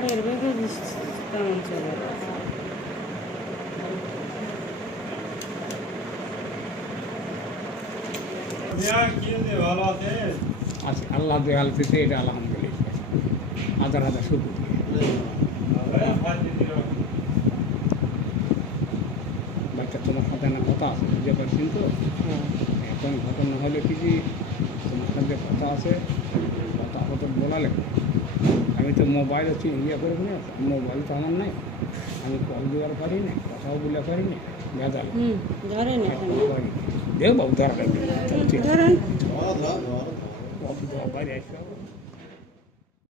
শহরের ভেবে তেমন চলে আচ্ছা আল্লাহ দেয়াল পেতে এটা আলহামদুলিল্লাহ হাজার হাজার শুরু বাচ্চা তোমার সাথে না কথা আছে বুঝতে পারছেন তো এখন ঘটনা হলে কি যে তোমার সাথে কথা আছে কথা তো বলা লাগবে আমি তো মোবাইল হচ্ছে ইন্ডিয়া করবো না মোবাইল তো আমার নাই আমি কল দেওয়ার পারি না কথাও বলে পারি না ভেজাল দেখ বাবু ধরা লাগবে ধরেন বাইরে আসবে